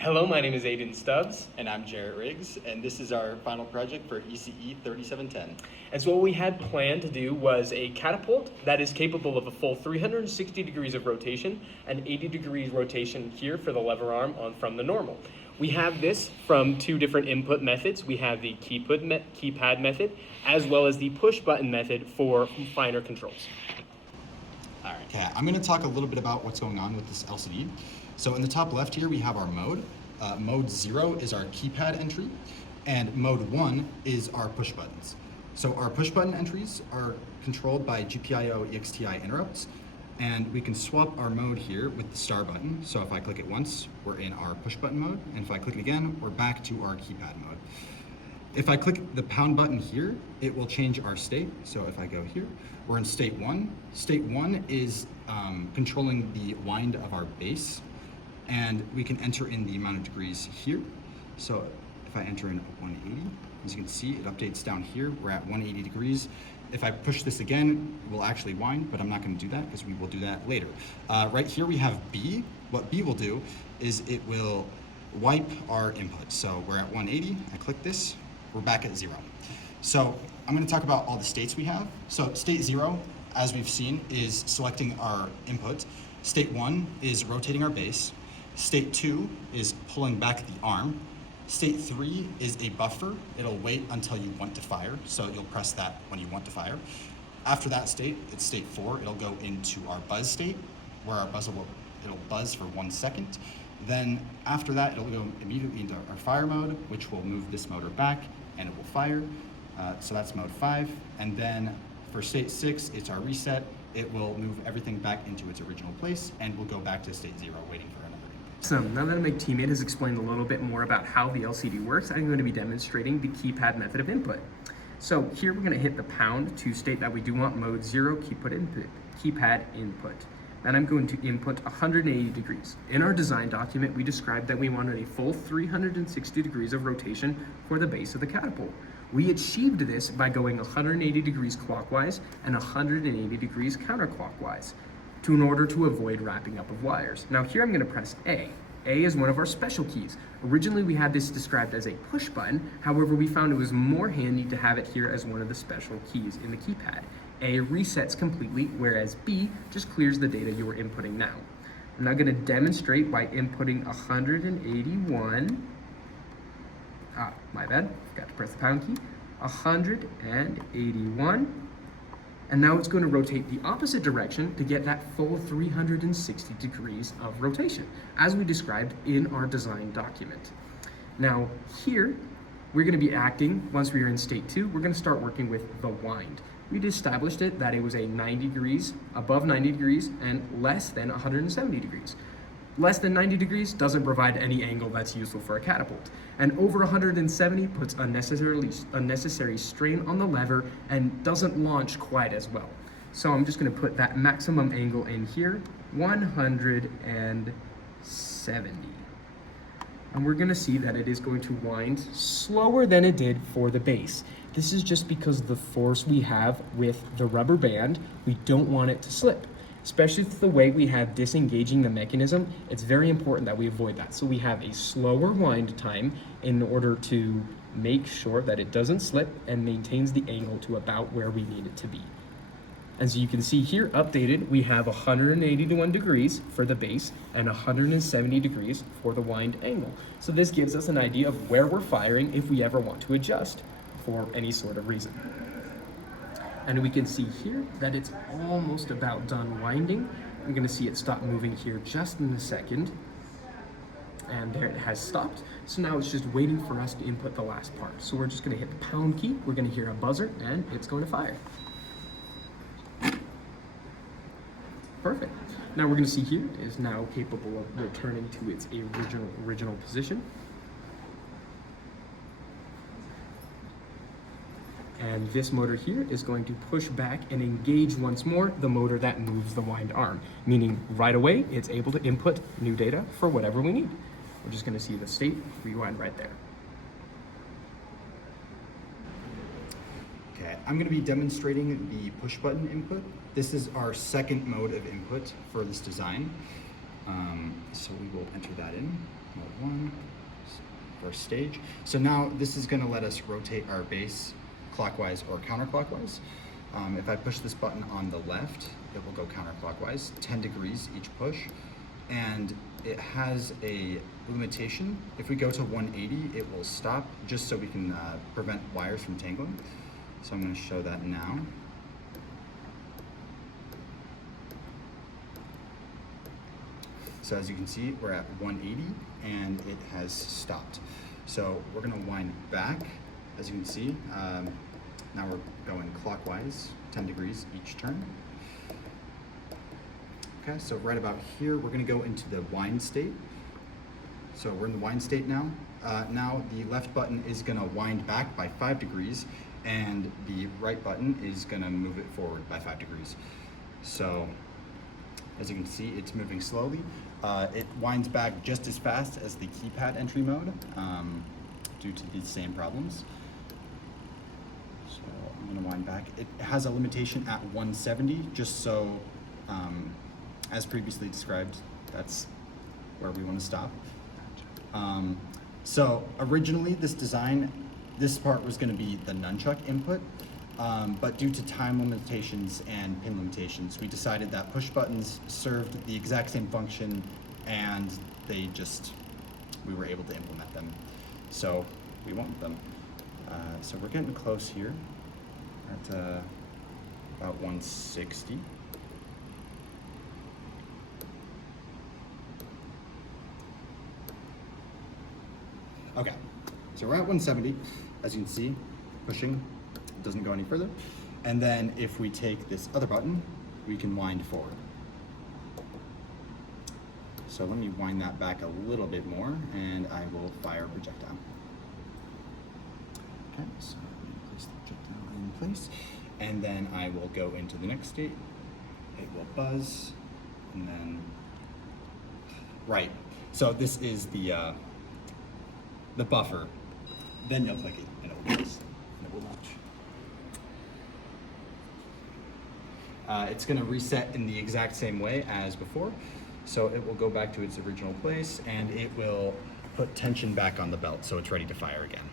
Hello, my name is Aiden Stubbs. And I'm Jarrett Riggs, and this is our final project for ECE 3710. And so what we had planned to do was a catapult that is capable of a full 360 degrees of rotation and 80 degrees rotation here for the lever arm from the normal. We have this from two different input methods. We have the keypad method as well as the push button method for finer controls. All right. Okay, I'm going to talk a little bit about what's going on with this LCD. So in the top left here, we have our mode. Mode 0 is our keypad entry, and mode 1 is our push buttons. So our push button entries are controlled by GPIO EXTI interrupts, and we can swap our mode here with the star button. So if I click it once, we're in our push button mode, and if I click it again, we're back to our keypad mode. If I click the pound button here, it will change our state. So if I go here, we're in state 1. State 1 is controlling the wind of our base, and we can enter in the amount of degrees here. So if I enter in 180, as you can see, it updates down here. We're at 180 degrees. If I push this again, it will actually wind, but I'm not going to do that because we will do that later. Right here we have B. What B will do is it will wipe our input. So we're at 180, I click this, we're back at 0. So I'm going to talk about all the states we have. So state 0, as we've seen, is selecting our input. State 1 is rotating our base. State 2 is pulling back the arm. State 3 is a buffer. It'll wait until you want to fire, so you'll press that when you want to fire. After that state, it's state 4. It'll go into our buzz state, where our buzzer it'll buzz for 1 second. Then after that, it'll go immediately into our fire mode, which will move this motor back, and it will fire. So that's mode 5. And then for state 6, it's our reset. It will move everything back into its original place, and we'll go back to state 0, waiting for another input. So now that my teammate has explained a little bit more about how the LCD works, I'm going to be demonstrating the keypad method of input. So here we're going to hit the pound to state that we do want mode 0 keypad input. Then I'm going to input 180 degrees. In our design document, we described that we wanted a full 360 degrees of rotation for the base of the catapult. We achieved this by going 180 degrees clockwise and 180 degrees counterclockwise in order to avoid wrapping up of wires. Now here I'm going to press A. A is one of our special keys. Originally we had this described as a push button, however we found it was more handy to have it here as one of the special keys in the keypad. A resets completely, whereas B just clears the data you are inputting now. I'm now going to demonstrate by inputting 181, my bad, forgot to press the pound key, 181, and now it's going to rotate the opposite direction to get that full 360 degrees of rotation, as we described in our design document. Now here, we're going to be acting, once we are in state 2, we're going to start working with the wind. We'd established it that it was a 90 degrees, above 90 degrees, and less than 170 degrees. Less than 90 degrees doesn't provide any angle that's useful for a catapult. And over 170 puts unnecessary strain on the lever and doesn't launch quite as well. So I'm just going to put that maximum angle in here, 170. And we're going to see that it is going to wind slower than it did for the base. This is just because of the force we have with the rubber band. We don't want it to slip. Especially with the way we have disengaging the mechanism, it's very important that we avoid that. So we have a slower wind time in order to make sure that it doesn't slip and maintains the angle to about where we need it to be. As you can see here, updated, we have 181 degrees for the base and 170 degrees for the wind angle. So this gives us an idea of where we're firing if we ever want to adjust for any sort of reason. And we can see here that it's almost about done winding. I'm going to see it stop moving here just in a second. And there it has stopped. So now it's just waiting for us to input the last part. So we're just going to hit the pound key. We're going to hear a buzzer and it's going to fire. Perfect. Now we're going to see here it is now capable of returning to its original position. And this motor here is going to push back and engage once more the motor that moves the wind arm, meaning right away it's able to input new data for whatever we need. We're just going to see the state rewind right there. Okay, I'm going to be demonstrating the push button input. This is our second mode of input for this design. So we will enter that in. mode 1, first stage. So now this is going to let us rotate our base clockwise or counterclockwise. If I push this button on the left, it will go counterclockwise, 10 degrees each push. And it has a limitation. If we go to 180, it will stop, just so we can prevent wires from tangling. So I'm going to show that now. So as you can see, we're at 180 and it has stopped. So we're going to wind back. As you can see, now we're going clockwise, 10 degrees each turn. Okay, so right about here, we're going to go into the wind state. So we're in the wind state now. Now the left button is going to wind back by 5 degrees, and the right button is going to move it forward by 5 degrees. So as you can see, it's moving slowly. It winds back just as fast as the keypad entry mode due to these same problems. So I'm going to wind back. It has a limitation at 170, just so as previously described, that's where we want to stop. So originally this design, this part was going to be the nunchuck input, but due to time limitations and pin limitations, we decided that push buttons served the exact same function, and we were able to implement them. So we went with them. So we're getting close here at about 160. Okay, so we're at 170, as you can see, pushing, it doesn't go any further. And then if we take this other button, we can wind forward. So let me wind that back a little bit more, and I will fire a projectile. Okay, so let me place the projectile in place, and then I will go into the next state. It will buzz, and then, right. So this is the buffer, then you'll click it and it will buzz and it will launch. It's going to reset in the exact same way as before, so it will go back to its original place and it will put tension back on the belt so it's ready to fire again.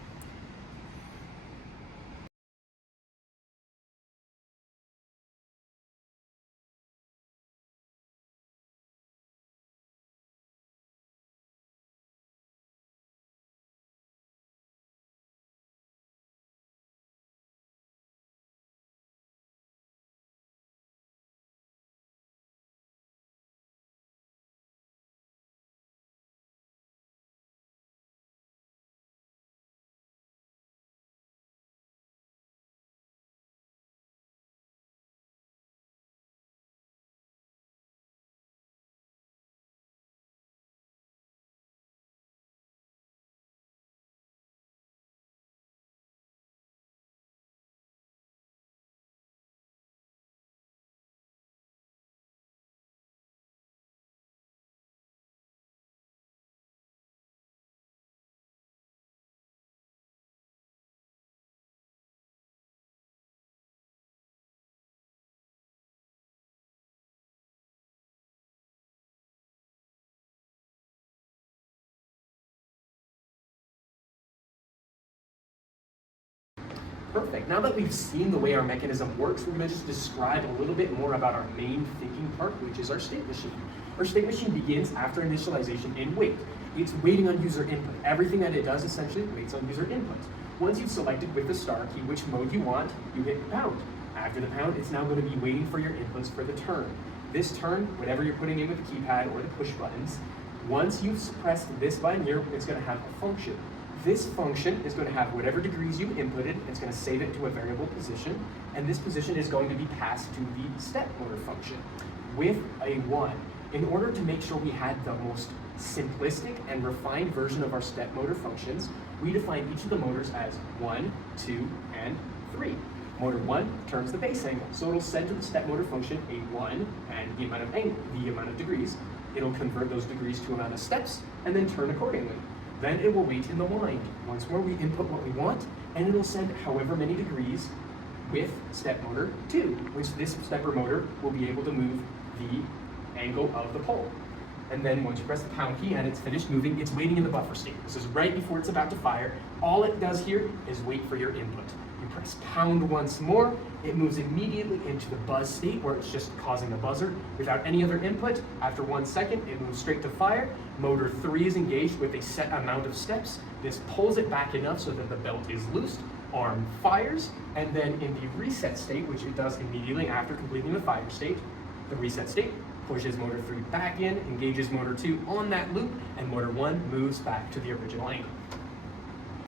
Perfect. Now that we've seen the way our mechanism works, we're going to just describe a little bit more about our main thinking part, which is our state machine. Our state machine begins after initialization in wait. It's waiting on user input. Everything that it does essentially waits on user input. Once you've selected with the star key which mode you want, you hit pound. After the pound, it's now going to be waiting for your inputs for the turn. This turn, whatever you're putting in with the keypad or the push buttons, once you've pressed this button here, it's going to have a function. This function is going to have whatever degrees you inputted, it's going to save it to a variable position, and this position is going to be passed to the step motor function with a 1. In order to make sure we had the most simplistic and refined version of our step motor functions, we define each of the motors as 1, 2, and 3. Motor 1 turns the base angle, so it'll send to the step motor function a 1 and the amount of degrees. It'll convert those degrees to amount of steps and then turn accordingly. Then it will wait in the wind. Once more, we input what we want, and it'll send however many degrees with step motor 2, which this stepper motor will be able to move the angle of the pole. And then once you press the pound key and it's finished moving, it's waiting in the buffer state. This is right before it's about to fire. All it does here is wait for your input. You press pound once more, it moves immediately into the buzz state where it's just causing the buzzer without any other input. After 1 second, it moves straight to fire. Motor 3 is engaged with a set amount of steps. This pulls it back enough so that the belt is loosed. Arm fires, and then in the reset state, which it does immediately after completing the fire state, the reset state pushes motor 3 back in, engages motor 2 on that loop, and motor 1 moves back to the original angle.